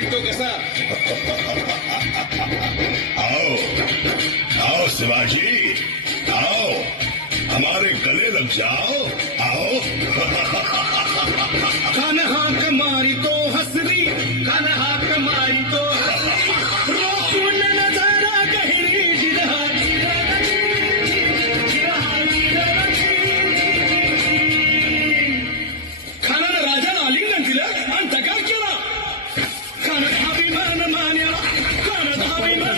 घंटों तो के साथ आओ आओ शिवाजी आओ हमारे गले लग जाओ आओ।